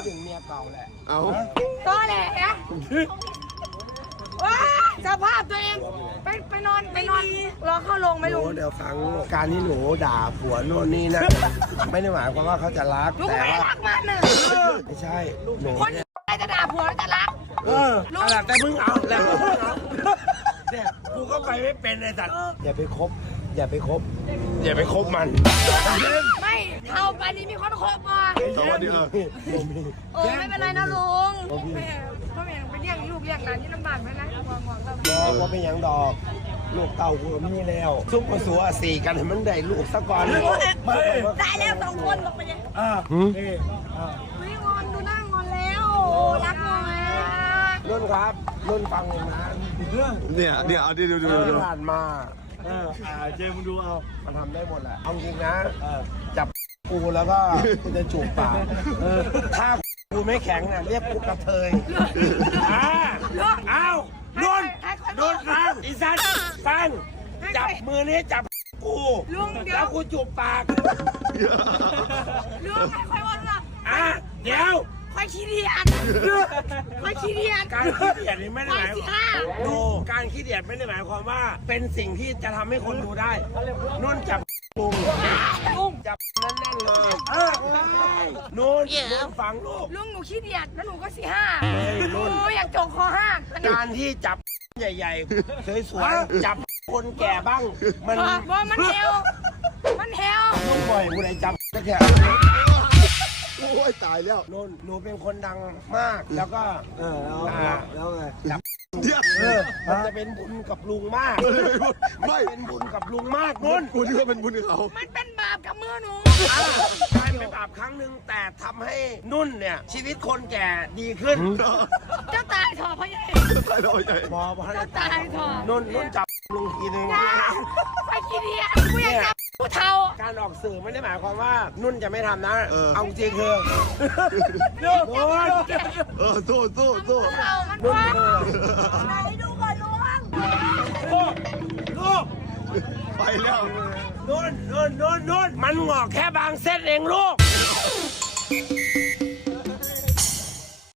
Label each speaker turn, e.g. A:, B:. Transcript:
A: ถึงเมียเก่าแหละ
B: เอา
C: ก็แหละว้าสภาพตัวเองไปนอนรอเข้าโรงไหม
A: หนู
C: ลุง
A: เดี๋ยวฟังการที่หนูด่าผัวโน่นนี่นะ ไม่ได้หมายความว่าเขาจะรัก
C: ลุง
A: แต่
C: ไม่
A: ว่า
C: รักมันน่ะ
A: ไม่ใช่หนู
C: คนอะไรจะด่าผัวแล้วจะรัก
A: อะไรแต่มึงเอาแล้วมึงเอาเนี่ยกูก็ไปไม่เป็นเลยสัตว์อย่าไปคบมัน
C: ไม่เท่าปานนี้มีคนคบมา
B: สวัสดีครับ
C: ไม่เป็นไรนะลุงแม่พ่อแม่ไปเลี้ยงลูกเลี้ยงหลานที่ลำบากไหมนะห่วงเรา
A: บอกว่าเป็นอย่างดอกลูกเต่ากูมีแล้วซุปกระสัวสี่กันให้มันได้ลูกสักก่อน
C: ได้แล้ว2 คนบอกไปยังไม่งอนดูหน้างอนแล้วรักงอน
A: นุ่นครับนุ่นฟังผมนะ
B: เนี่ยเดี๋ยวเอาดู
A: ที่ผ่านมา
D: เจมึงดูเอา
A: มันทำได้หมดแหละเอาจริงนะจับกูแล้วก็กูจะจูบปากถ้ากูไม่แข็งเนี่ยเรียกกูกระเทยเอานุ่นฟังอีสันฟังจับมือนี้จับกู
C: ลุงเดี๋ย
A: แล้ว วกูจูบปาก
C: ลุงค่อยๆว่าล่ะ
A: เดี๋ยว
C: ค่อยขี้เดียดค่อยขี้เดียด
A: การขี้เดียดนี่ไม่ได้
C: ค่
A: ห
C: อย
A: มาย
C: สิห้า
A: ดูการขี้เดียดไม่ได้หมายความว่า เป็นสิ่งที่จะทำให้คนดูได้นุ่นจับปุง
C: ลุง
A: จับแน่นๆเลยนุ่นฟังลูก
C: ลุงหนูขี้เดียดแล้วหนูก็สิห้า
A: ลุ
C: ห
A: ง
C: นูอยากจกคอหัก
A: การที่จับใหญ่ๆสวยๆจับคนแก่บ้างมัน
C: ว่ามันเฮลมันเฮล
A: นุ่นบ่อยกูไหนจับก็แค่
B: โอ้ยตายแล้ว
A: นุ่นหนูเป็นคนดังมากแล้วก็
D: แล้วไง
A: จับ
B: เดี๋ยว
A: มันจะเป็นบุญกับลุงมาก
B: ไม่
A: เป็นบุญกับลุงมากนุ่น
B: กูนี่ก็เป็นบุญกับเขา
C: มันเป็นบาปกับมือหนู
A: การไปปราบครั้งหนึ่งแต่ทำให้นุ่นเนี่ยชีวิตคนแก่ดีขึ้น
C: เจ้าตายเถอะพ่อใหญ่
B: ตายแล้วใหญ่
A: พอพัน
C: เจ้าตายเถอะ
A: นุ่นจับลุงทีนึง
C: ไปขี้เดียดกูอยากจับผู้เฒ่า
A: การออกสื่อไม่ได้หมายความว่านุ่นจะไม่ทำนะเอาจริงคือนุ่น
B: โซ่
C: ผู้เฒ่ามันว่าไหนดูก่อนลุง
A: ลูก
B: ไปแล้ว
A: นุ่นมันงอกแค่บางเส้นเองลูก